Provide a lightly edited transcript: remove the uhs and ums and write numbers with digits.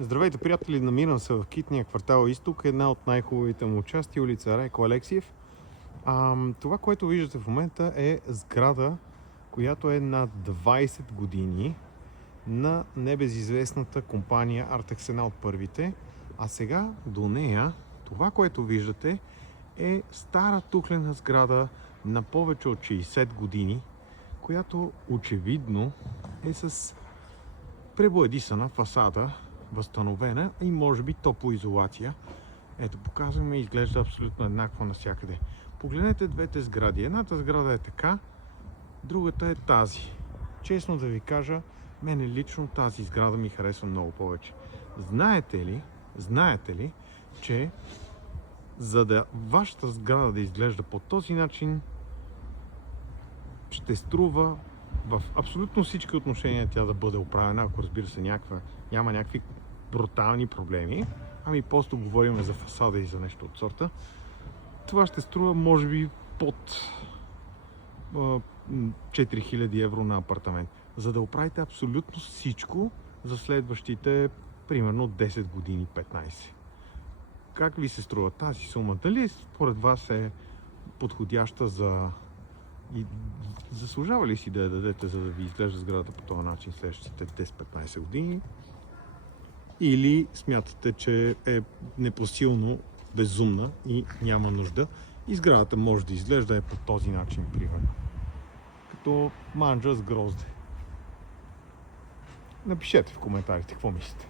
Здравейте, приятели! Намирам се в Китния квартал Изток, една от най-хубавите му части, улица Райко Алексиев. Това, което виждате в момента, е сграда, която е на 20 години на небезизвестната компания Артекс, една от първите. А сега до нея, това, което виждате, е стара тухлена сграда на повече от 60 години, която очевидно е с пребоядисана фасада, възстановена и може би топлоизолация. Ето, показваме, изглежда абсолютно еднакво навсякъде. Погледнете двете сгради. Едната сграда е така, другата е тази. Честно да ви кажа, мене лично тази сграда ми харесва много повече. Знаете ли, че за да вашата сграда да изглежда по този начин, ще струва в абсолютно всички отношения тя да бъде оправена, ако разбира се няма някакви брутални проблеми, ами просто говорим за фасада и за нещо от сорта. Това ще струва може би под 4000 евро на апартамент. За да оправите абсолютно всичко за следващите примерно 10 години, 15. Как ви се струва тази сума? Дали според вас е подходяща за... И заслужава ли си да я дадете, за да ви изглежда сградата по този начин следващите 10-15 години? Или смятате, че е непосилно безумна и няма нужда и сградата може да изглежда по този начин, примерно. Като манджа с грозде. Напишете в коментарите какво мислите.